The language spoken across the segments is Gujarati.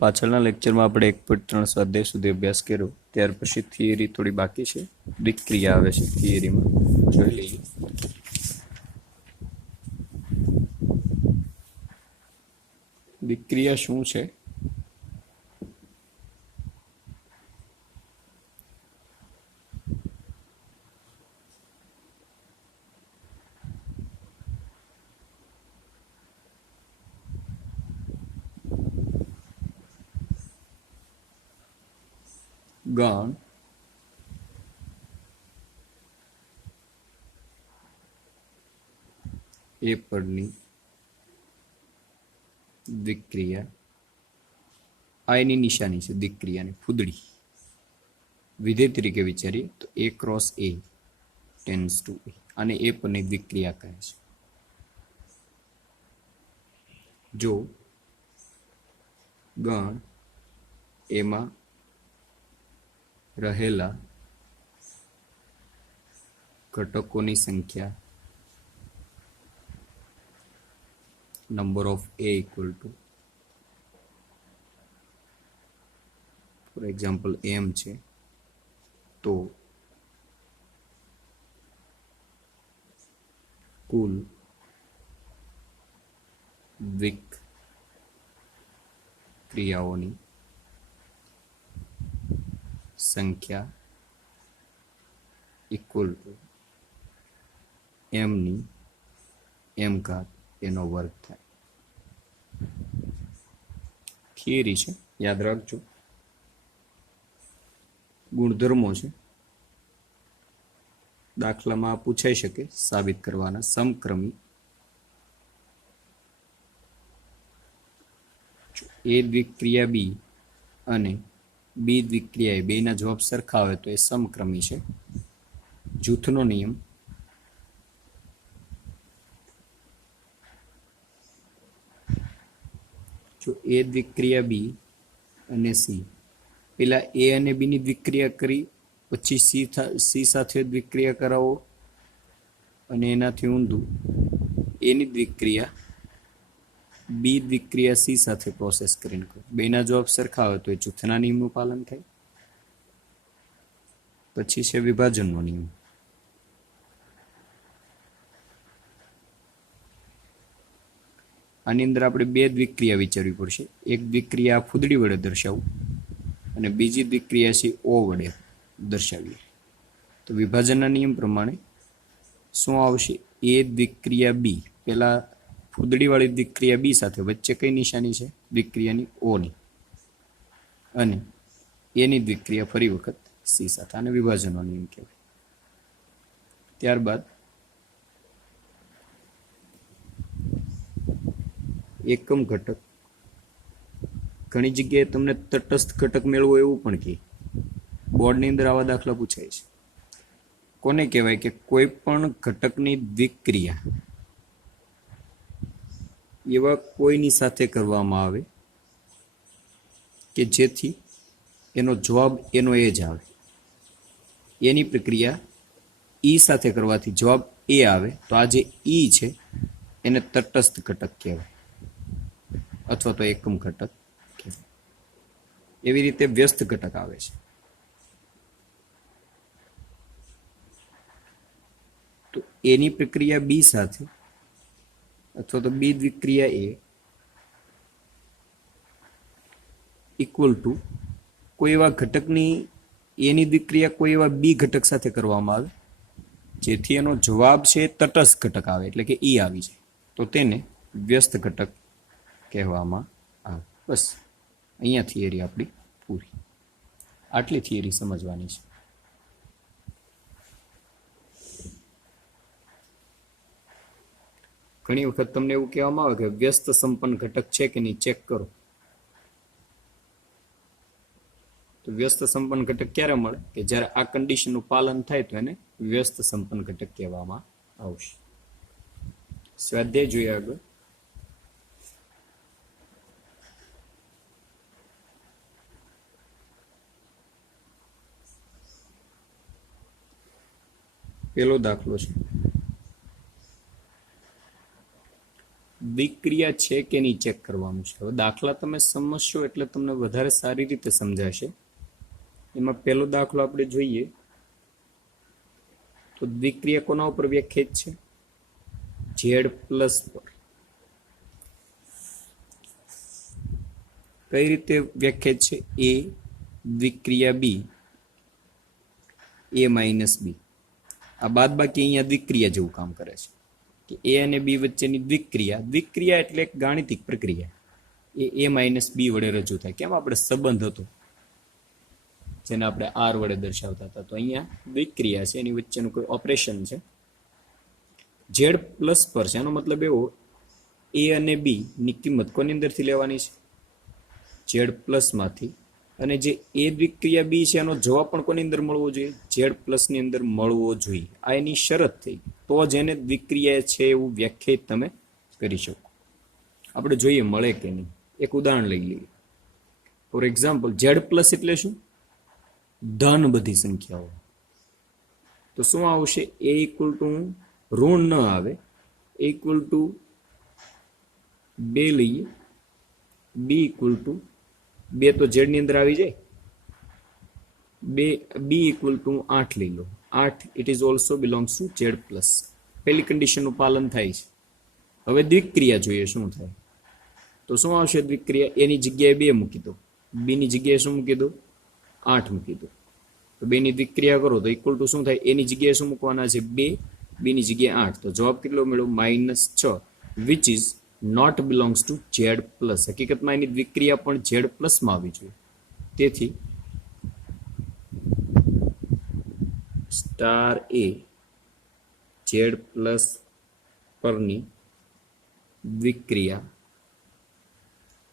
પાછળના લેક્ચરમાં આપણે 1.3 સ્વાધ્યાય સુધી અભ્યાસ કર્યો. ત્યાર પછી થિયરી થોડી બાકી છે. દિક્ક્રિયા આવે છે થિયરીમાં, જોઈ લઈએ. દિક્ક્રિયા શું છે? ગણ એ પરની દ્વિક્રિયા, આ એની નિશાની છે દિક્ક્રિયાની, ફૂદડી. વિધેય તરીકે વિચારીએ તો A cross A tends to A, અને એ પરની દ્વિક્રિયા કહે છે. જો ગણ એમાં રહેલા ઘટકોની સંખ્યા number of A equal to, for example m છે, તો કુલ દ્વિક્રિયાઓની સંખ્યા ઇક્વલ ટુ m ની m ઘાત એનો વર્ગ થાય. થિયરી છે, યાદ રાખજો. ગુણધર્મો છે, દાખલામાં પૂછાઈ શકે, સાબિત કરવાના. સમક્રમી એ દ્વિક્રિયા બી અને બી દ્વિક્રિયા એ બેના જવાબ સરખા આવે તો એ સમક્રમી છે. જૂથનો નિયમ, જો એ દ્વિક્રિયા બી અને સી, પેલા એ અને બી ની દ્વિક્રિયા કરી પછી સી સાથે દ્વિક્રિયા કરાવો, અને એનાથી ઊંધું એની દ્વિક્રિયા બી દ્વિક્રિયા સી સાથે પ્રોસેસ કરીને કરો. બેના જવાબ સરખા આવે તો એ જૂથના નિયમનું પાલન થાય. પછી છે વિભાજનનો નિયમ. આની અંદર આપણે બે દ્વિક્રિયા વિચારવી પડશે. એક દ્વિક્રિયા ફૂદડી વડે દર્શાવવું અને બીજી દ્વિક્રિયા છે ઓ વડે દર્શાવીએ. તો વિભાજનના નિયમ પ્રમાણે શું આવશે? એ દ્વિક્રિયા બી, પેલા ફૂદડી વાળી દ્વિક્રિયા બી સાથે વચ્ચે કઈ નિશાની છે? દ્વિક્રિયાની ઓની, અને એની દ્વિક્રિયા ફરી વખત સી સાથે. આને વિભાજનનો નિયમ કહેવાય. ત્યારબાદ એકમ ઘટક. ઘણી જગ્યાએ તમને તટસ્થ ઘટક મેળવો એવું પણ કહે. બોર્ડની અંદર આવા દાખલા પૂછાય છે. કોને કહેવાય? કે કોઈ પણ ઘટકની દ્વિક્રિયા એવા કોઈની સાથે કરવામાં આવે કે જેથી એનો જવાબ એનો એ જ આવે. એની પ્રક્રિયા ઈ સાથે કરવાથી જવાબ એ આવે, તો આ જે ઈ છે એને તટસ્થ ઘટક કહેવાય, અથવા તો એકમ ઘટક કહેવાય. એવી રીતે વ્યસ્ત ઘટક આવે છે. તો એની પ્રક્રિયા બી સાથે અથવા તો બી દ્વિક્રિયા એ ઇક્વલ ટુ કોઈ એવા ઘટકની એની દ્વિક્રિયા કોઈ એવા બી ઘટક સાથે કરવામાં આવે જેથી એનો જવાબ છે તટસ્થ ઘટક આવે, એટલે કે ઈ આવી જાય, તો તેને વ્યસ્ત ઘટક કહેવામાં આવે. બસ અહીંયા થિયરી આપણી પૂરી. આટલી થિયરી સમજવાની છે. ઘણી વખત તમને એવું કહેવામાં આવે કે વ્યસ્ત સંપન્ન ઘટક છે કે નહીં, ચેક કરો. તો વ્યસ્ત સંપન્ન ઘટક ક્યારે મળે? કે જ્યારે આ કન્ડિશનનું પાલન થાય તો એને વ્યસ્ત સંપન્ન ઘટક કહેવામાં આવશે. સ્વાધ્યાય જોઈએ આગળ. પેલો દાખલો છે દ્વિક્રિયા છે કે નહીં ચેક કરવાનું છે. હવે દાખલા તમે સમજશો એટલે તમને વધારે સારી રીતે સમજાશે. એમાં પહેલો દાખલો આપણે જોઈએ તો દ્વિક્રિયા કોના ઉપર વ્યાખ્યાયિત છે? ઝેડ પ્લસ પર. કઈ રીતે વ્યાખ્યાયિત છે? એ દ્વિક્રિયા બી એ માઇનસ બી. આ બાદ બાકી અહીંયા દ્વિક્રિયા જેવું કામ કરે છે કે એ અને બી વચ્ચેની દ્વિક્રિયા એટલે એક ગાણિતિક પ્રક્રિયા. એ માઇનસ બી વડે રજૂ થાય. કેમ? આપણે સંબંધ હતો જેને આપણે આર વડે દર્શાવતા હતા, તો અહીંયા દ્વિક્રિયા છે, એની વચ્ચેનું કોઈ ઓપરેશન છે. ઝેડ પ્લસ પર છે, એનો મતલબ એવો એ અને બી ની કિંમત કોની અંદરથી લેવાની છે? ઝેડ પ્લસમાંથી. અને જે એ દ્વિક્રિયા બી છે એનો જવાબ પણ કોની અંદર મળવો જોઈએ? ઝેડ પ્લસની અંદર મળવો જોઈએ. આ એની શરત થઈ, તો જ એને દ્વિક્રિયા છે એવું વ્યાખ્યાયિત તમે કરી શકો. આપણે જોઈએ મળે કે નહીં. એક ઉદાહરણ લઈ લઈએ. ફોર એક્ઝામ્પલ, ઝેડ પ્લસ એટલે શું? ધન બધી સંખ્યાઓ. તો શું આવશે? એ ઇક્વલ ટુ ઋણ ન આવે, એ ઇક્વલ ટુ 2 લઈએ, બી ઇક્વલ ટુ 2 તો ઝેડ ની અંદર આવી જાય. બી ઇક્વલ ટુ 8 લઈ લો. 8 it is also belongs to Z plus. પહેલી કન્ડિશનનું પાલન થાય છે. હવે દ્વિક્રિયા જોઈએ શું થાય. તો શું આવશે દ્વિક્રિયા? એની જગ્યાએ 2 મૂકી દો, બી ની જગ્યાએ શું મૂકી દો? 8 મૂકી દો. તો 2 ની દ્વિક્રિયા કરો તો ઇક્વલ ટુ શું થાય? એની જગ્યાએ શું મૂકવાના છે? 2, બી ની જગ્યાએ 8. તો જવાબ કેટલો મળ્યો? -6, which is not belongs to Z plus. હકીકતમાં એની દ્વિક્રિયા પણ ઝેડ પ્લસમાં આવી જોઈએ. તેથી સ્ટાર એ ઝેડ પ્લસ પરની દ્વિક્રિયા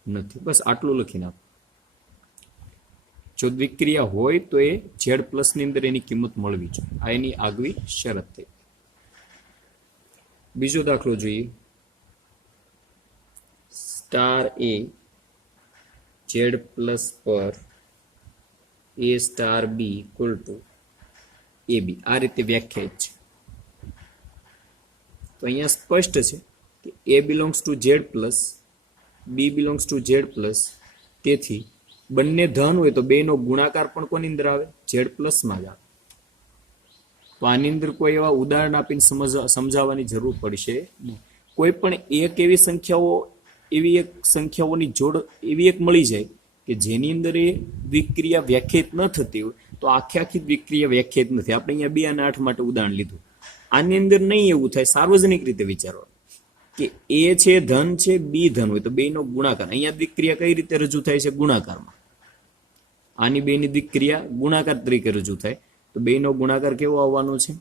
નથી. બસ આટલું લખી નાખો. જો દ્વિક્રિયા હોય તો એ ઝેડ પ્લસ ની અંદર એની કિંમત મળવી જોઈએ. આ એની આગવી શરત થઈ. બીજો દાખલો જોઈએ. સ્ટાર એ ઝેડ પ્લસ પર એ star B equal to A B. આ રીતે વ્યાખ્યાયિત છે. તો અહીંયા સ્પષ્ટ છે કે એ belongs to Z plus, B belongs to Z plus. તેથી બંને ધન હોય તો બેનો ગુણાકાર પણ કોની અંદર આવે? ઝેડ પ્લસમાં જ આવે. તો આની અંદર કોઈ એવા ઉદાહરણ આપીને સમજાવવાની જરૂર પડશે નહીં. કોઈ પણ એક એવી સંખ્યાઓ, એવી એક સંખ્યાઓની જોડ એવી એક મળી જાય કે જેની અંદર એ દ્વિક્રિયા વ્યાખ્યાયિત ન થતી હોય તો આખી દ્વિક્રિયા વ્યાખ્યાયિત નથી. આપણે અહીંયા 2 અને 8 માટે ઉદાહરણ લીધું. આની અંદર નહીં એવું થાય. સાર્વજનિક રીતે વિચારો કે એ છે ધન છે, બી ધન હોય તો બેનો ગુણાકાર. અહીંયા દ્વિક્રિયા કઈ રીતે રજૂ થાય છે? ગુણાકારમાં. આની બેની દ્વિક્રિયા ગુણાકાર તરીકે રજૂ થાય તો બેનો ગુણાકાર કેવો આવવાનો છે?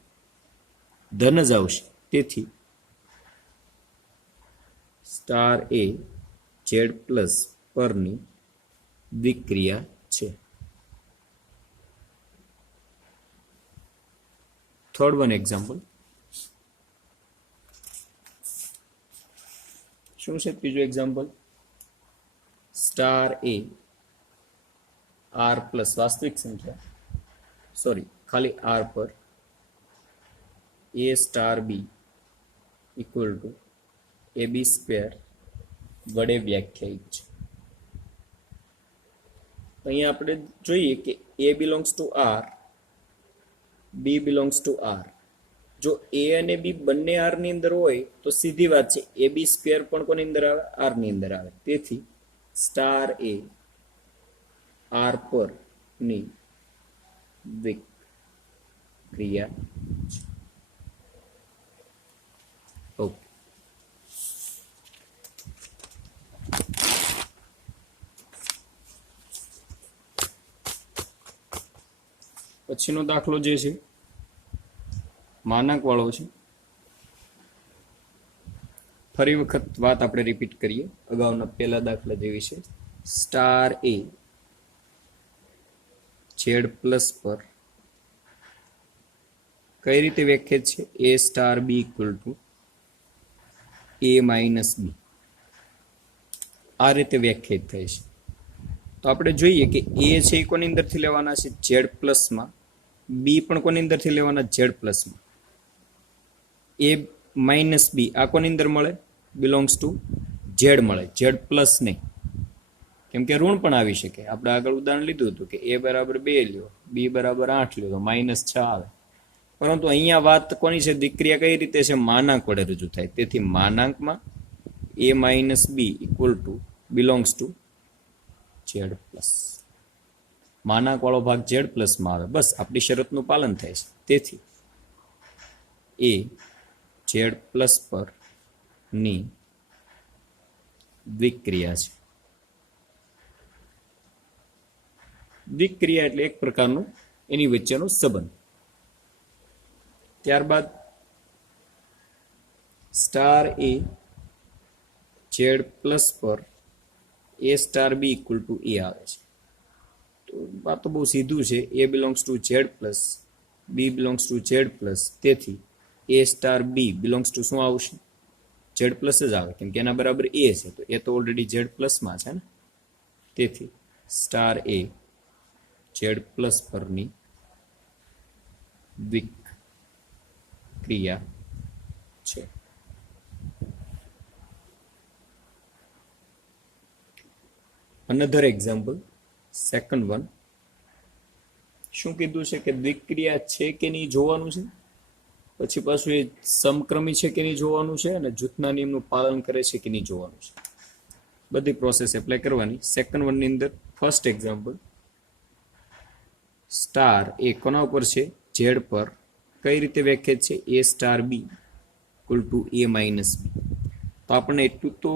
ધન જ આવશે. તેથી સ્ટાર એ ઝેડ પ્લસ પરની દ્વિક્રિયા છે. Third one example. શું છે ત્રીજો એક્ઝામ્પલ? સ્ટાર એ આર પ્લસ વાસ્તવિક સંખ્યા, સોરી ખાલી આર પર એ star B equal to A B square વડે વ્યાખ્યાયિત છે. અહીંયા આપણે જોઈએ કે એ belongs to R, B belongs to R. જો એ અને બી બંને આર ની અંદર હોય તો સીધી વાત છે એ બી સ્ક્વેર પણ કોની અંદર આવે? આર ની અંદર આવે. તેથી સ્ટાર એ આર પર ની દ્વિક્રિયા છે. ઓકે. પછીનો દાખલો જે છે માનાંક વાળો છે. ફરી વખત વાત આપણે રિપીટ કરીએ અગાઉના પહેલા દાખલા જેવી છે. સ્ટાર એ ઝેડ પ્લસ પર કઈ રીતે વ્યાખ્યાયિત છે? એ star B equal to A minus B. આ રીતે વ્યાખ્યાયિત થાય છે. તો આપણે જોઈએ કે એ છે એ કોની અંદરથી લેવાના છે? ઝેડ પ્લસમાં. બી પણ કોની અંદરથી લેવાના? ઝેડ પ્લસમાં. એ માઇનસ બી આ કોની અંદર મળે? બિલોંગ્સ ટુ ઝેડ મળે, ઝેડ પ્લસ નહીં, કેમ કે ઋણ પણ આવી શકે. આપણે આગળ ઉદાહરણ લીધું હતું કે એ બરાબર 2 લ્યો, બી બરાબર 8 લ્યો તો -6 આવે. પરંતુ અહીંયા વાત કોની છે? દીકરીયા કઈ રીતે છે? માનાંક વડે રજૂ થાય. તેથી માનાંકમાં a minus b equal to belongs to Z plus. માનાંક વાળો ભાગ ઝેડ પ્લસમાં આવે. બસ આપણી શરતનું પાલન થાય છે. તેથી એ ઝેડ પ્લસ પર ની દ્વિક્રિયા છે. દ્વિક્રિયા એટલે એક પ્રકારનું એની વચ્ચેનો સંબંધ. ત્યારબાદ સ્ટાર એ ઝેડ પ્લસ પર એ star B equal to a આવે છે. તો વાત તો બહુ સીધું છે. A belongs to Z plus, B belongs to Z plus. તેથી a star b belongs to શું આવશે? ઝેડ પ્લસ જ આવે, કેમ કે એના બરાબર એ છે. તો એ તો ઓલરેડી ઝેડ પ્લસમાં છે ને. તેથી સ્ટાર એ ઝેડ પ્લસ પરની દ્વિક્રિયા છે. Another example, second one. શું કીધું છે કે દ્વિક્રિયા છે કે નહીં જોવાનું છે, પછી પાછું એ સમક્રમી છે કે નહીં જોવાનું છે, અને જૂથના નિયમનું પાલન કરે છે કે નહીં જોવાનું છે. બધી પ્રોસેસ એપ્લાય કરવાની. સેકન્ડ વનની અંદર ફર્સ્ટ એક્ઝામ્પલ, સ્ટાર એ કોના ઉપર છે? ઝેડ પર. કઈ રીતે વ્યાખ્યાયિત છે? એ star B equal to A minus b. તો આપણને એટલું તો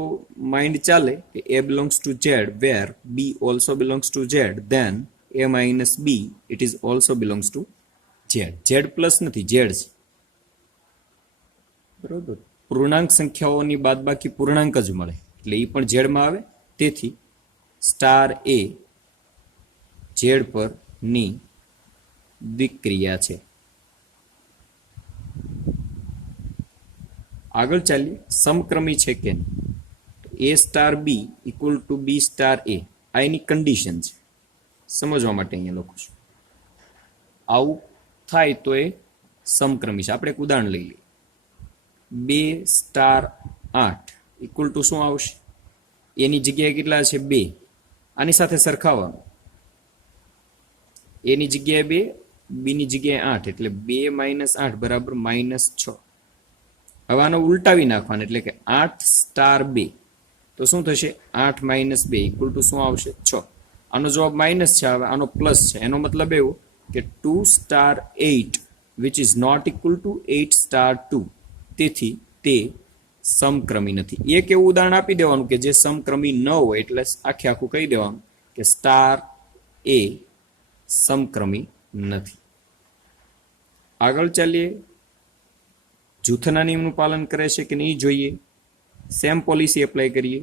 માઇન્ડ ચાલે કે એ belongs to Z where b also belongs to Z, then a minus b it is also belongs to Z. Z plus નથી, ઝેડ છે. બરોબર. પૂર્ણાંક સંખ્યાઓની બાદબાકી પૂર્ણાંક જ મળે એટલે એ પણ ઝેડમાં આવે. તેથી સ્ટાર એ ઝેડ પર ની દ્વિક્રિયા છે. આગળ ચાલીએ, સમક્રમી છે કે નહીં. A star B equal to b star a, આ એની કન્ડિશન છે. સમજવા માટે અહીંયા લખું છું. આવું થાય તો એ સમક્રમી છે. આપણે એક ઉદાહરણ લઈ લઈએ. 2 સ્ટાર 8 ઇક્વલ ટુ શું આવશે? એની જગ્યાએ કેટલા છે? 2. આની સાથે સરખાવવાનું. એની જગ્યાએ 2, બીની જગ્યાએ 8, એટલે 2 માઇનસ 8 બરાબર -6. હવે આનો ઉલટાવી નાખવાનો, એટલે કે 8 સ્ટાર 2 તો શું થશે? 8 માઇનસ 2 ઇક્વલ ટુ શું આવશે? 6. આનો જવાબ માઇનસ છે, હવે આનો પ્લસ છે. એનો મતલબ એવો કે 2 star 8 which is not equal to 8 star 2. તેથી તે સમક્રમી નથી. એક એવું ઉદાહરણ આપી દેવાનું કે જે સમક્રમી ન હોય, એટલે આખે આખું કહી દેવાનું કે સ્ટાર એ સમક્રમી નથી. આગળ ચાલીએ. જૂથના નિયમનું પાલન કરે છે કે નહીં જોઈએ. સેમ પોલિસી એપ્લાય કરીએ.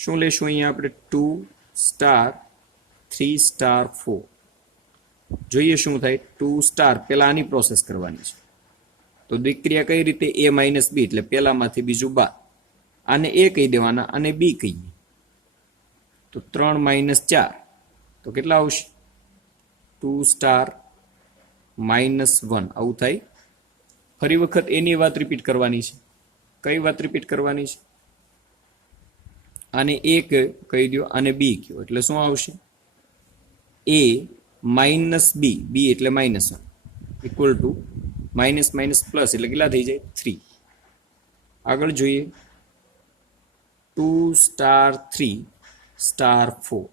શું લેશું અહીંયા આપણે? 2 સ્ટાર 3 સ્ટાર 4. જોઈએ શું થાય. 2 સ્ટાર, પહેલા આની પ્રોસેસ કરવાની છે. તો દ્વિક્રિયા કઈ રીતે? એ માઇનસ બી, એટલે પહેલામાંથી બીજું બાદ. આને એ કહી દેવાના, અને બી કહીએ તો 3 માઇનસ 4 તો કેટલા આવશે? 2 સ્ટાર -1. આવું થાય. ફરી વખત એની વાત રિપીટ કરવાની છે. કઈ વાત રિપીટ કરવાની છે? આને એ કહી દો, આને બી કહો, એટલે શું આવશે? એ માઇનસ બી, બી એટલે -1 equal two minus minus plus એટલે કેટલા થઈ જાય? 3. આગળ જોઈએ. 2 સ્ટાર 3 સ્ટાર 4.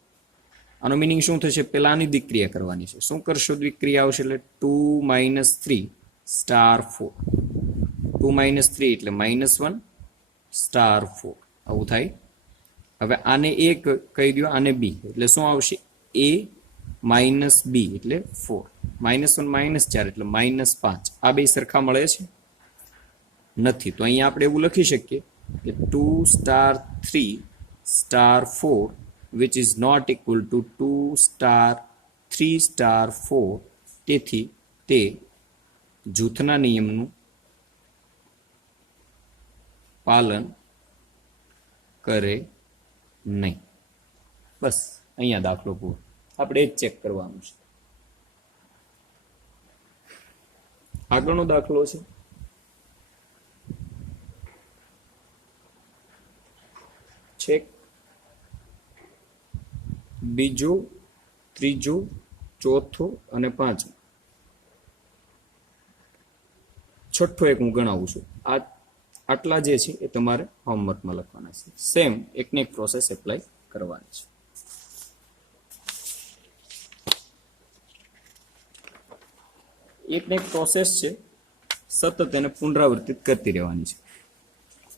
આનો મિનિંગ શું થશે? પેલા આની દ્વિક્રિયા કરવાની છે. શું કરશો? દ્વિક્રિયા આવશે એટલે 2 - 3 સ્ટાર 4. 2 - 3 એટલે -1 સ્ટાર 4. આવું થાય. હવે આને એ કહી દો, આને બી, એટલે શું આવશે? એ માઇનસ બી એટલે 4. -1 -4 એટલે -5. આ બે સરખા મળે છે? નથી. તો અહીંયા આપણે એવું લખી શકીએ કે 2 star 3 star 4 which is not equal to 2 star 3 star 4. તેથી તે જૂથના નિયમનું પાલન કરે નહીં. બસ અહીંયા દાખલો પૂરો. આપણે એ જ ચેક કરવાનું છે. આગળનો દાખલો છે છેક બીજો, ત્રીજો, ચોથો અને પાંચમો. છઠ્ઠો એક હું ગણાવું છું. આટલા જે છે એ તમારે હોમવર્કમાં લખવાના છે. સેમ એકને એક પ્રોસેસ એપ્લાય કરવાની છે. એકને એક પ્રોસેસ છે, સતત એને પુનરાવર્તિત કરતી રહેવાની છે.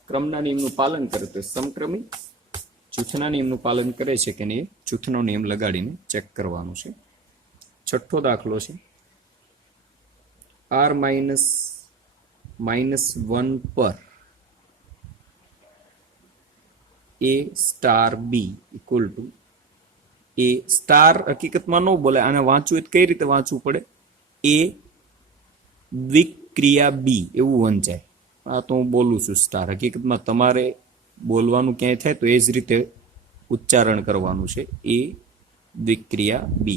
ક્રમના નિયમનું પાલન કરે તો સમક્રમી, જૂથના નિયમનું પાલન કરે છે કે નહીં, જૂથનો નિયમ લગાડીને ચેક કરવાનું છે. છઠ્ઠો દાખલો છે, r -1 પર a star b equal to a star. હકીકતમાં ન બોલે, આને વાંચવું એ કઈ રીતે વાંચવું પડે? a દ્વિક્રિયા b એવું વંચાય. આ તો હું બોલું છું સ્ટાર. હકીકતમાં તમારે બોલવાનું ક્યાંય થાય તો એ જ રીતે ઉચ્ચારણ કરવાનું છે. a દ્વિક્રિયા b,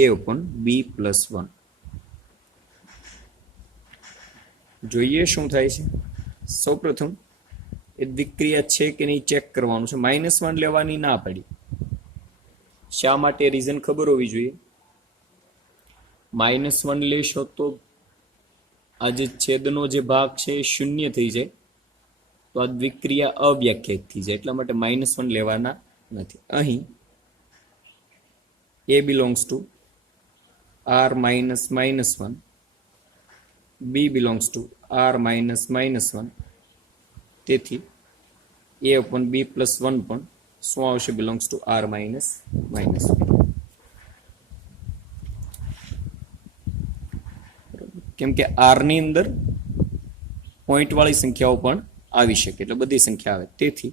a upon b + 1. જોઈએ શું થાય છે. સૌપ્રથમ એ દ્વિક્રિયા છે કે નહીં ચેક કરવાનું છે. -1 લેવાની ના પડી. શા માટે? રીઝન ખબર હોવી જોઈએ. -1 લેશો તો આ જે છેદનો જે ભાગ છે એ શૂન્ય થઈ જાય, તો આ દ્વિક્રિયા અવ્યાખ્યાયિત થઈ જાય. એટલા માટે -1 લેવાના નથી. અહીં a belongs to r -1, b belongs to r -1. તેથી a upon b + 1 પણ શું આવશે? belongs to r -1. કેમ કે r ની અંદર પોઈન્ટ વાળી સંખ્યાઓ પણ આવી શકે, એટલે બધી સંખ્યા આવે. તેથી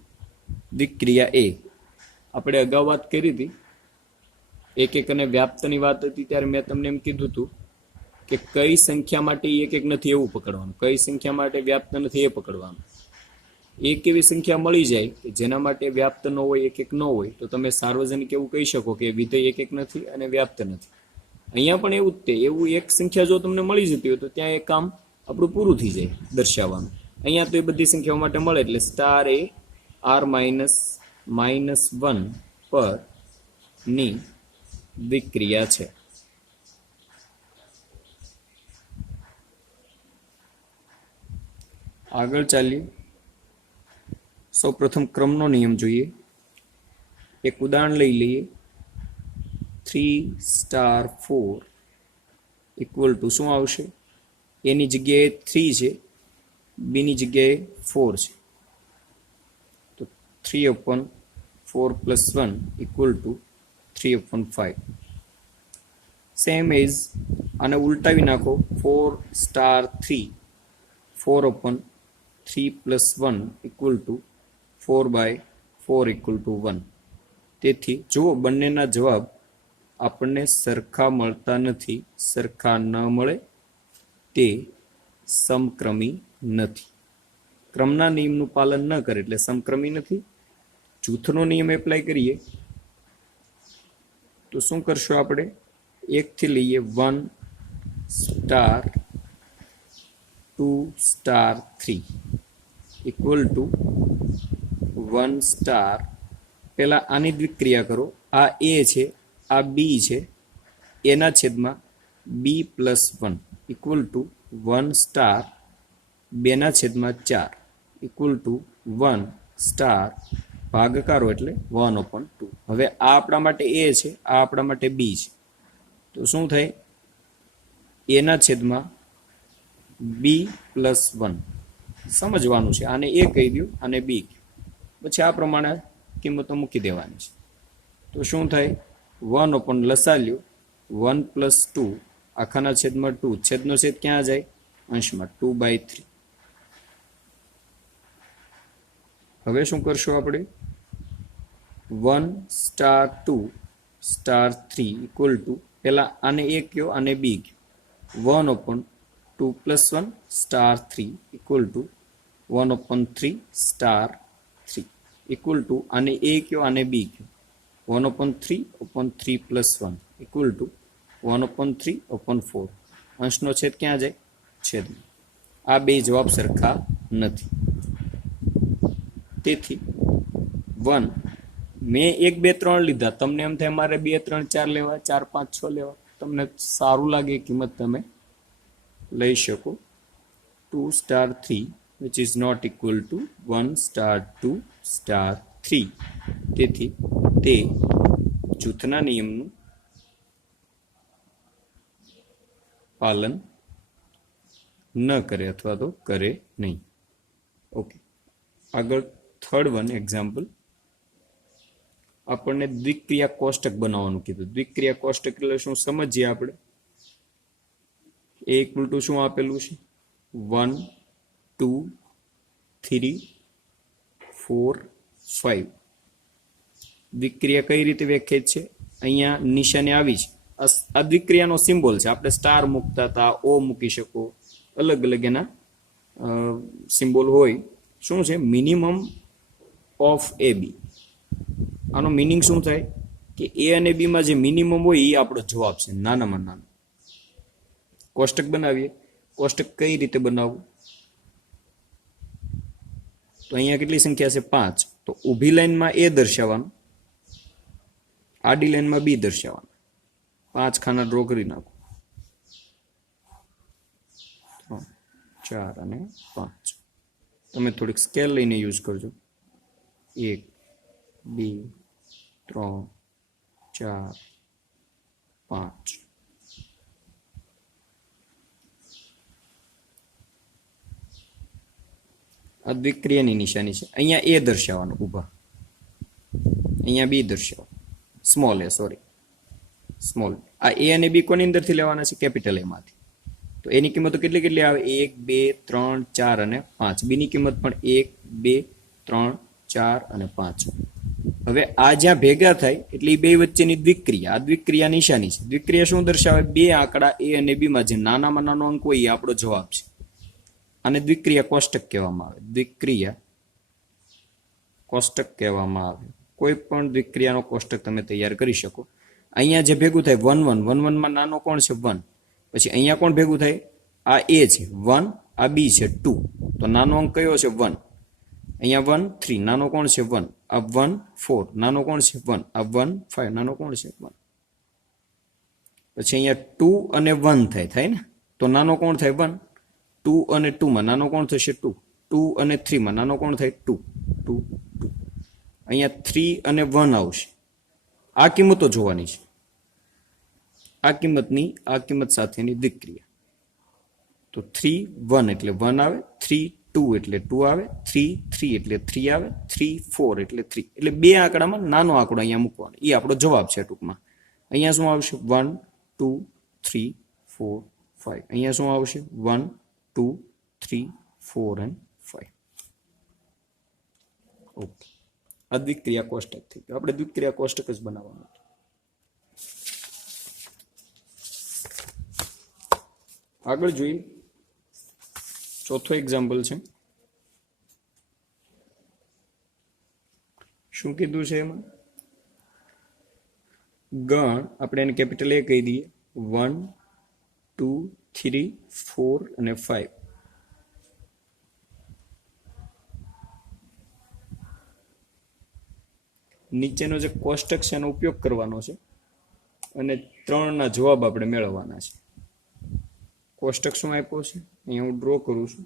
દ્વિક્રિયા a આપણે અગાઉ વાત કરી હતી, એક એક અને વ્યાપ્તની વાત હતી ત્યારે મેં તમને એમ કીધું હતું કે કઈ સંખ્યા માટે એક એક નથી એવું પકડવાનું, કઈ સંખ્યા માટે વ્યાપ્ત નથી એ પકડવાનું. એક એવી સંખ્યા મળી જાય કે જેના માટે વ્યાપ્ત ન હોય, એક એક ન હોય, તો તમે સાર્વજનિક એવું કહી શકો કે વિધેય એક એક નથી અને વ્યાપ્ત નથી. અહીંયા પણ એવું જ તે, એવું એક સંખ્યા જો તમને મળી જતી હોય તો ત્યાં એ કામ આપણું પૂરું થઈ જાય દર્શાવવાનું. અહીંયા તો એ બધી સંખ્યાઓ માટે મળે, એટલે સ્ટાર એ r -1 પર ની દ્વિક્રિયા છે. આગળ ચાલીએ. સૌ પ્રથમ ક્રમનો નિયમ જોઈએ. એક ઉદાહરણ લઈ લઈએ. 3 સ્ટાર 4 ઇક્વલ ટુ શું આવશે? એની જગ્યાએ 3 છે, બીની જગ્યાએ 4 છે, તો 3/4 + 1 ઇક્વલ ટુ 3/5. સેમ એઝ આને ઉલટાવી નાખો. 4 star 3 4/3 + 1 equal two 4/4 equal to 1. તેથી જુઓ, બંનેના જવાબ આપણને સરખા મળતા નથી. સરખા ન મળે તે સમક્રમી નથી. ક્રમના નિયમનું પાલન ન કરે એટલે સમક્રમી નથી. જૂથનો નિયમ એપ્લાય કરીએ તો શું કરશું આપણે? 1 થી લઈએ 1 star 2 star 3 equal to 1 star. પહેલા આની દ્વિક્રિયા કરો. આ a છે, આ b છે, એના છેદમાં b + 1 equal to 1 star 2/4 equal to 1 star ભાગાકારો એટલે 1/2. હવે આ આપણા માટે a છે, આ આપણા માટે b છે, તો શું થાય? એના છેદમાં b + 1 સમજવાનું છે. આને a કહી દઉં, આને b, પછી આ પ્રમાણે કિંમતો મૂકી દેવાની છે. તો શું થાય? 1 લસા લ્યો, 1 + 2 આખાના છેદમાં 2, છેદનો છેદ ક્યાં જાય? અંશમાં, 2/3. હવે શું કરશું આપણે? 1 સ્ટાર 2 સ્ટાર 3 ઇક્વલ ટુ, પહેલા આને a કયો, આને b કયો, 1/2 + 1 star 3 equal to 1/3 star 3 equal to, આને a કયો, આને b કયો, 1/3/3 + 1 ઇક્વલ ટુ 1/3/4. અંશનો છેદ ક્યાં જાય? છેદમાં. આ બે જવાબ સરખા નથી. તેથી 1 મેં 1 2 3 લીધા, તમને એમ થાય મારે 2 3 4 લેવા, 4 5 6 લેવા, તમને સારું લાગે એ કિંમત તમે લઈ શકો. 2 star 3 which is not equal to 1 star 2 star 3. તેથી તે જૂથના નિયમનું પાલન ન કરે અથવા તો કરે નહીં. ઓકે, આગળ થર્ડ વન એક્ઝામ્પલ. આપણને દ્વિક્રિયા કોષ્ટક બનાવવાનું કીધું. દ્વિક્રિયા કોષ્ટક એટલે શું સમજીએ આપણે. એ ઇક્વલ ટુ શું આપેલું છે? 1 2 3 4 5. દ્વિક્રિયા કઈ રીતે વ્યાખ્યાયિત છે? અહીંયા નિશાની આવી છે. આ દ્વિક્રિયાનો સિમ્બોલ છે. આપણે સ્ટાર મૂકતા હતા, ઓ મૂકી શકો, અલગ અલગ એના સિમ્બોલ હોય. શું છે? મિનિમમ ઓફ એ બી. આનો મિનિંગ શું થાય કે એ અને બી માં જે મિનિમમ હોય એ આપણો જવાબ છે, નાનામાં નાનો. કોષ્ટક બનાવીએ. કોષ્ટક કઈ રીતે બનાવવું? તો અહીંયા કેટલી સંખ્યા છે? 5. તો ઊભી લાઈનમાં એ દર્શાવવાનું, આડી લાઈનમાં બી દર્શાવવાનું. 5 ખાના ડ્રો કરી નાખો. 3 4 અને 5. તમે થોડીક સ્કેલ લઈને યુઝ કરજો. 1 2 3 4 5. આ દ્વિક્રિયાની નિશાની છે. અહીંયા એ દર્શાવવાનું ઊભા, અહીંયા બી દર્શાવવાનું, સ્મોલ એ, સોરી સ્મોલ. આ એ અને બી કોની અંદરથી લેવાના છે? કેપિટલ એ માંથી. તો એની કિંમતો કેટલી કેટલી આવે? 1 2 3 4 અને 5. બીની કિંમત પણ 1 2 3 4 અને 5. હવે આ જ્યાં ભેગા થાય એટલે એ બે વચ્ચેની દ્વિક્રિયા, આ દ્વિક્રિયા નિશાની છે. દ્વિક્રિયા શું દર્શાવે? બે આંકડા એ અને બી માં જે નાનામાં નાનો અંક હોય એ આપણો જવાબ છે. આને દ્વિક્રિયા કોષ્ટક કહેવામાં આવે. દ્વિક્રિયા કોષ્ટક કહેવામાં આવે. કોઈ પણ દ્વિક્રિયાનો કોષ્ટક તમે તૈયાર કરી શકો. અહીંયા જે ભેગું થાય 1 1 1 1 માં નાનો કોણ છે? 1. પછી અહીંયા કોણ ભેગું થાય? આ એ છે 1, આ બી છે 2. તો નાનો અંક કયો છે? 1. અહીંયા 1 3 નાનો કોણ છે? 1. આ 1 4 નાનો કોણ છે? 1. આ 1 5 નાનો કોણ છે? 1. પછી અહીંયા 2 અને 1 થાય ને, તો નાનો કોણ થાય? 1. 2 અને 2 માં નાનો કોણ થશે? 2. 2 અને 3 માં નાનો કોણ થાય? 2 2 2. અહીંયા 3 અને 1 આવશે. આ કિંમતો જોવાની છે. આ કિંમતની આ કિંમત સાથેની દ્વિક્રિયા. તો 3 1 એટલે 1 આવે, 3 2 એટલે 2 આવે, 3 3 એટલે 3 આવે, 3 4 એટલે 3. એટલે બે આંકડામાં નાનો આંકડો અહીંયા મૂકવાનો, એ આપણો જવાબ છે ટૂંકમાં. અહીંયા શું આવશે? 1 2 3 4 5. અહીંયા શું આવશે? 1 2 3 4 and 5. ઓકે, આ દ્વિક્રિયા કોષ્ટક થઈ ગયું. આપણે દ્વિક્રિયા કોષ્ટક જ બનાવવાનું. આગળ જોઈએ, ચોથો એક્ઝામ્પલ છે. શું કીધું છે એમાં? ગણ આપણે એને કેપિટલ એ કહી દઈએ. 1 2 3 4 અને 5. નીચેનો જે કોષ્ટક છે એનો ઉપયોગ કરવાનો છે અને 3ના જવાબ આપણે મેળવવાના છે. કોષ્ટક શું આપ્યો છે? અહીંયા હું ડ્રો કરું છું.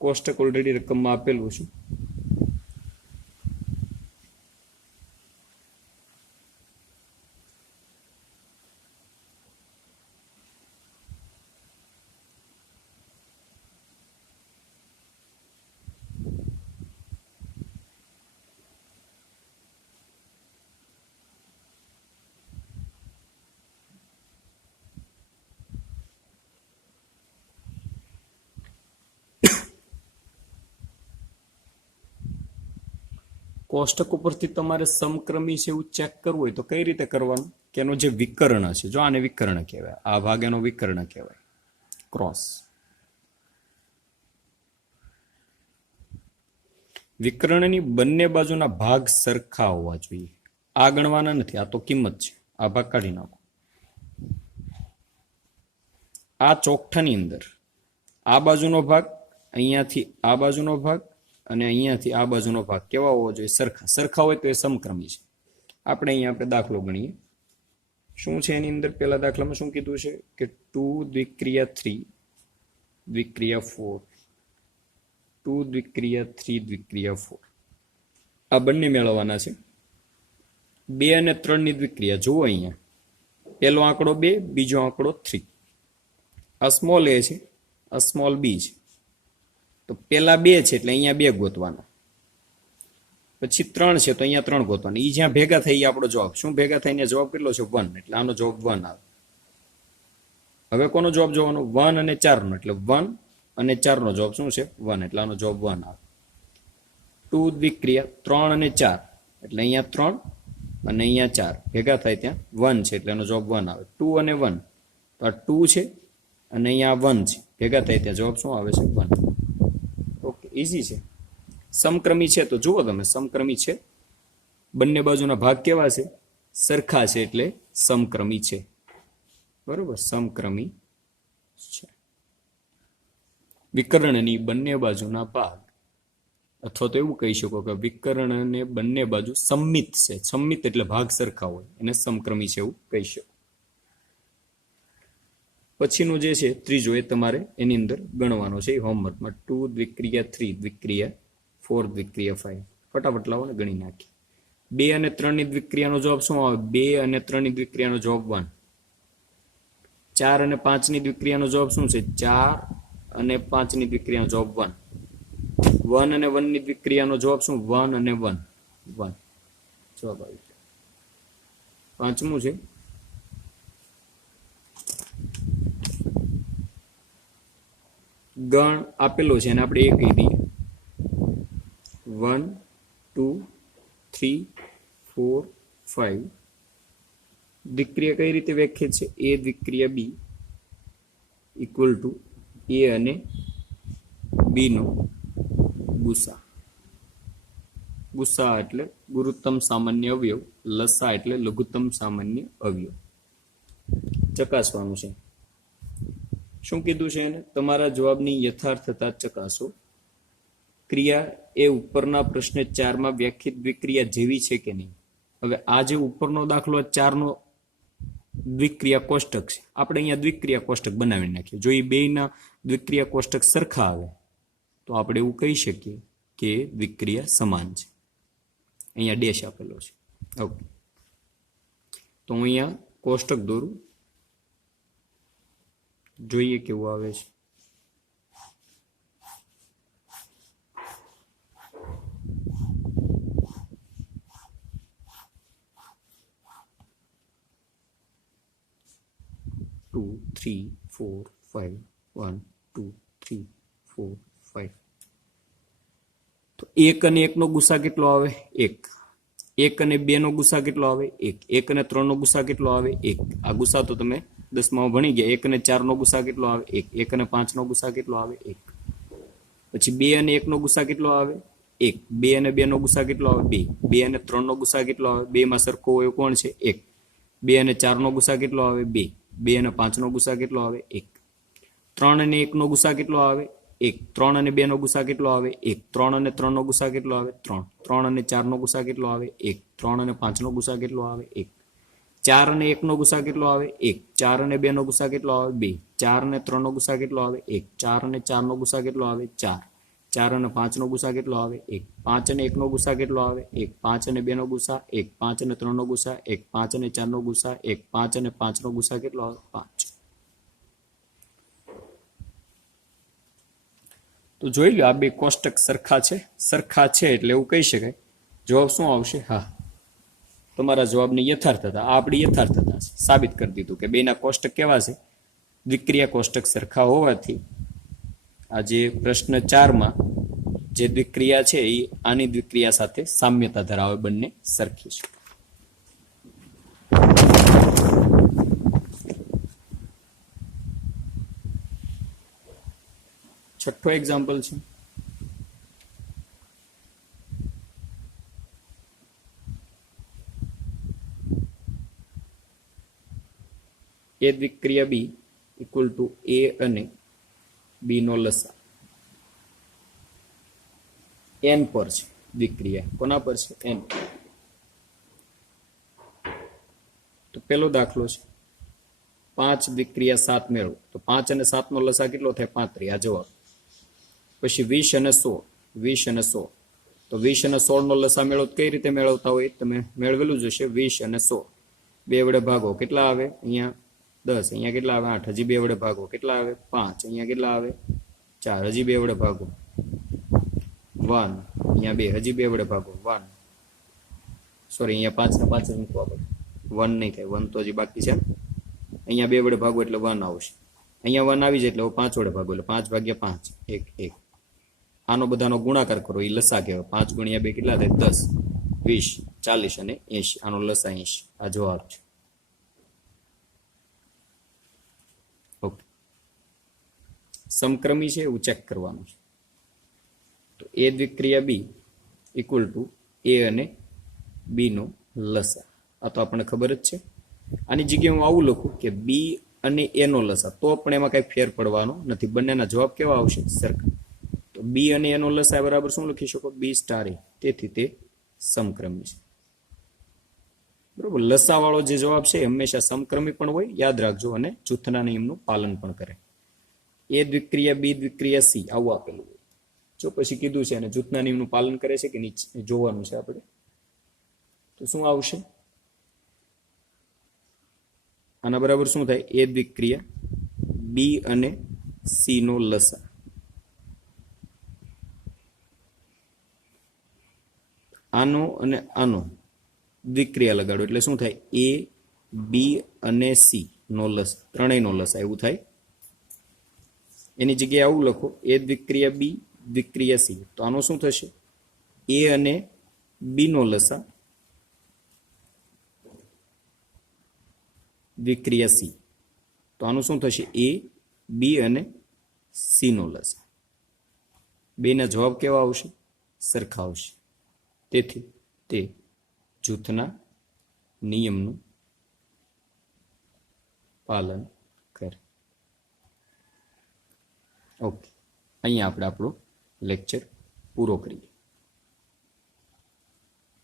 કોષ્ટક ઓલરેડી રકમમાં આપેલું છે. કોષ્ટક ઉપરથી તમારે સમક્રમી છે એવું ચેક કરવું હોય તો કઈ રીતે કરવાનું કે એનો જે વિકર્ણ છે, જો આને વિકર્ણ કહેવાય, આ ભાગ એનો વિકર્ણ કહેવાય, ક્રોસ. વિકર્ણની બંને બાજુના ભાગ સરખા હોવા જોઈએ. આ ગણવાના નથી, આ તો કિંમત છે, આ ભાગ કાઢી નાખો. આ ચોકઠાની અંદર આ બાજુનો ભાગ, અહીંયાથી આ બાજુનો ભાગ અને અહીંયાથી આ બાજુનો ભાગ કેવા હોવો જોઈએ? સરખા. સરખા હોય તો એ સમક્રમી છે. આપણે દાખલો ગણીએ. શું છે એની અંદર? પહેલા દાખલામાં શું કીધું છે કે 2 દ્વિક્રિયા 3 દ્વિક્રિયા 4, 2 દ્વિક્રિયા 3 દ્વિક્રિયા 4, આ બંને મેળવવાના છે. 2 અને 3 ની દ્વિક્રિયા જુઓ અહીંયા. પહેલો આંકડો 2, બીજો આંકડો 3. આ સ્મોલ a છે, આ સ્મોલ b છે. તો પેલા 2 છે એટલે અહીંયા 2 ગોતવાના, પછી 3 છે તો અહીંયા 3 ગોતવાના. એ જ્યાં ભેગા થઈ આપણો જવાબ. શું ભેગા થઈને જવાબ કેટલો છે? 1. એટલે આનો જવાબ 1 આવે. હવે કોનો જવાબ જોવાનો? 1 અને 4 નો. એટલે 1 અને 4 નો જવાબ શું છે? 1. એટલે આનો જવાબ 1 આવે. 2 દ્વિક્રિયા 3 અને 4 એટલે અહીંયા 3 અને અહીંયા 4 ભેગા થાય ત્યાં 1 છે એટલે એનો જવાબ 1 આવે. 2 અને 1 તો આ 2 છે અને અહીંયા 1 છે, ભેગા થાય ત્યાં જવાબ શું આવે છે? 1. ઓકે, ઈઝી છે. સમક્રમી છે તો જુઓ તમે, સમક્રમી છે. બંને બાજુના ભાગ કેવા છે? સરખા છે એટલે સમક્રમી છે. બરોબર, સમક્રમી છે. વિકર્ણની બંને બાજુના ભાગ, અથવા તો એવું કહી શકો કે વિકર્ણને બંને બાજુ સમમિત છે. સમમિત એટલે ભાગ સરખા હોય, એને સમક્રમી છે એવું કહી શકો. પછીનું જે છે ત્રીજો, એ તમારે એની અંદર ગણવાનો છે હોમવર્કમાં. 2 દ્વિક્રિયા 3 દ્વિક્રિયા 4 દ્વિક્રિયા 5. ફટાફટ લાવો ને ગણી નાખી. 2 અને 3 ની દ્વિક્રિયાનો જવાબ શું આવે? 2 અને 3 ની દ્વિક્રિયાનો જવાબ 1. 4 અને 5 ની દ્વિક્રિયાનો જવાબ શું છે? 4 અને 5 ની દ્વિક્રિયાનો જવાબ 1. 1 અને 1 ની દ્વિક્રિયાનો જવાબ શું? 1 અને 1. 1 જવાબ આવી ગયો. પાંચમું છે ગણ આપેલો છે અને આપણે એ કહી દઈએ. 1 2 3 4 5. દ્વિક્રિયા કઈ રીતે વ્યાખ્યાયિત છે? એ દ્વિક્રિયા બી ઇક્વલ ટુ એ અને બી નો ગુસા. ગુસા એટલે ગુરુત્તમ સામાન્ય અવયવ, લસા એટલે લઘુત્તમ સામાન્ય અવયવ. ચકાસવાનું છે. શું કીધું છે એને? તમારા જવાબની યથાર્થતા ચકાસો. ક્રિયા એ ઉપરના પ્રશ્ન 4 માં વ્યાખ્યાયિત દ્વિક્રિયા જેવી છે કે નહીં. હવે આ જે ઉપરનો દાખલો 4 નો દ્વિક્રિયા કોષ્ટક છે, આપણે અહીંયા દ્વિક્રિયા કોષ્ટક બનાવી નાખીએ. જો એ બેયના દ્વિક્રિયા કોષ્ટક સરખા આવે તો આપણે એવું કહી શકીએ કે દ્વિક્રિયા સમાન છે. અહીંયા ડેશ આપેલો છે. ઓકે, તો હું અહીંયા કોષ્ટક દોરું, જોઈએ કેવું આવે છે. ટુ 3 4 5 1 2 3 4 5. તો 1 અને 1 નો ગુસા કેટલો આવે? 1. 1 અને 2 નો ગુસા કેટલો આવે? 1. 1 અને 3 નો ગુસા કેટલો આવે? 1. આ ગુસા તો તમે 10માં ભણી ગયા. 1 અને 4 નો ગુસા કેટલો આવે? 1. 1 અને 5 નો ગુસા કેટલો આવે? 1. પછી 2 અને 1 નો ગુસા કેટલો આવે? 1. 2 અને 2 નો ગુસા કેટલો આવે? 2. 2 અને 3 નો ગુસા કેટલો આવે? 2 માં સરખો હોય કોણ છે? 1. 2 અને 4 નો ગુસા કેટલો આવે? 2. 2 અને 5 નો ગુસા કેટલો આવે? 1. 3 અને 1 નો ગુસા કેટલો આવે? 1. 3 અને 2 નો ગુસા કેટલો આવે? 1. 3 અને 3 નો ગુસા કેટલો આવે? 3. 3 અને 4 નો ગુસા કેટલો આવે? 1. 3 અને 5 નો ગુસા કેટલો આવે? 1. 4 અને 1 નો ગુસા કેટલો આવે? 1. 4 અને 2 નો ગુસા કેટલો આવે? 2. 4 અને 3 નો ગુસા કેટલો આવે? 1. 4 અને 4 નો ગુસા કેટલો આવે? 4. 4 અને 5 નો ગુસા કેટલો આવે? 1. 5 અને 1 નો ગુસા કેટલો આવે? 1. 5 અને 2 નો ગુસા 1. 5 અને 3 નો ગુસા 1. 5 અને 4 નો ગુસા 1. 5 અને 5 નો ગુસા કેટલો આવે? 5. તો જોઈ લો, આ બે કોષ્ટક સરખા છે. સરખા છે એટલે એવું કહી શકાય જવાબ શું આવશે? હા. તમારા જવાબની યથાર્થતા, આ આપણી યથાર્થતા છે. સાબિત કરી દીધું કે બેના કોષ્ટક કેવા છે? દ્વિક્રિયા કોષ્ટક સરખા હોવાથી આ જે પ્રશ્ન 4 માં જે દ્વિક્રિયા છે એ આની દ્વિક્રિયા સાથે સામ્યતા ધરાવે, બંને સરખી છે. છઠ્ઠો એક્ઝામ્પલ છે એ દ્વિક્રિયા બી ઇક્વલ ટુ એ અને બી નો લસા એન પર છે. દ્વિક્રિયા કોના પર છે? એન. તો પેલો દાખલો છે 5 દ્વિક્રિયા 7 મેળવો. તો 5 અને 7 નો લસા કેટલો થાય? 35. આ જવાબ. પછી 20 અને 100, 20 અને 100. તો 20 અને 16 નો લસા મેળવો કઈ રીતે મેળવતા હોય? તમે મેળવેલું જ હશે. 20 અને 100 બે વડે ભાગો, કેટલા આવે? અહીંયા 10, અહીંયા કેટલા આવે? 8. હજી બે વડે ભાગો, કેટલા આવે? 5. અહીંયા કેટલા આવે? 4. હજી બે વડે ભાગો 1. અહીંયા 2. હજી બે વડે ભાગો 1. સોરી, અહીંયા 5 ને 5 જ મૂકવા પડે. 1 નહીં થાય, 1 તો હજી બાકી છે. અહીંયા બે વડે ભાગો એટલે 1 આવશે. અહીંયા 1 આવી જાય એટલે 5 વડે ભાગો એટલે 5 ભાગ્યા 5 1 1. આનો બધાનો ગુણાકાર કરો, એ લસા કહેવાય. 5 ગુણ્યા 2 કેટલા થાય? 10, 20, 40 અને 80. આનો લસા 80. આ જવાબ છે. ઓકે. સમક્રમી છે એવું ચેક કરવાનું છે. તો એ દ્વિક્રિયા બી ઇક્વલ ટુ એ અને બી નો લસા. આ તો આપણને ખબર જ છે. આની જગ્યાએ હું આવું લખું કે બી અને એ નો લસા, તો પણ એમાં કઈ ફેર પડવાનો નથી. બંનેના જવાબ કેવા આવશે? સરખા. તો બી અને એ નો લસા બરાબર શું લખી શકો? બી સ્ટાર એ. તેથી તે સમક્રમી છે. બરોબર. લસા વાળો જે જવાબ છે હંમેશા સમક્રમી પણ હોય, યાદ રાખજો, અને જૂથના નિયમનું પાલન પણ કરે. એ દ્વિક્રિયા બી દ્વિક્રિયા સી આવું આપેલું હોય. જો પછી કીધું છે અને જૂથના નિયમનું પાલન કરે છે કે નીચે જોવાનું છે આપણે. તો શું આવશે? આના બરાબર શું થાય? એ દ્વિક્રિયા બી અને સી નો લસા. આનો અને આનો દ્વિક્રિયા લગાડો એટલે શું થાય? એ બી અને સી નો લસા, ત્રણેયનો લસા એવું થાય. એની જગ્યાએ આવું લખો એ દ્વિક્રિયા બી દ્વિક્રિયા સી. તો આનો શું થશે? એ અને બી નો લસા દ્વિક્રિયા સી. તો આનું શું થશે? એ બી અને સી નો લસા. બેના જવાબ કેવા આવશે? સરખા આવશે. તેથી તે જૂથના નિયમનું પાલન કરે. ઓકે, અહીંયા આપણે આપણો લેક્ચર પૂરો કરીએ.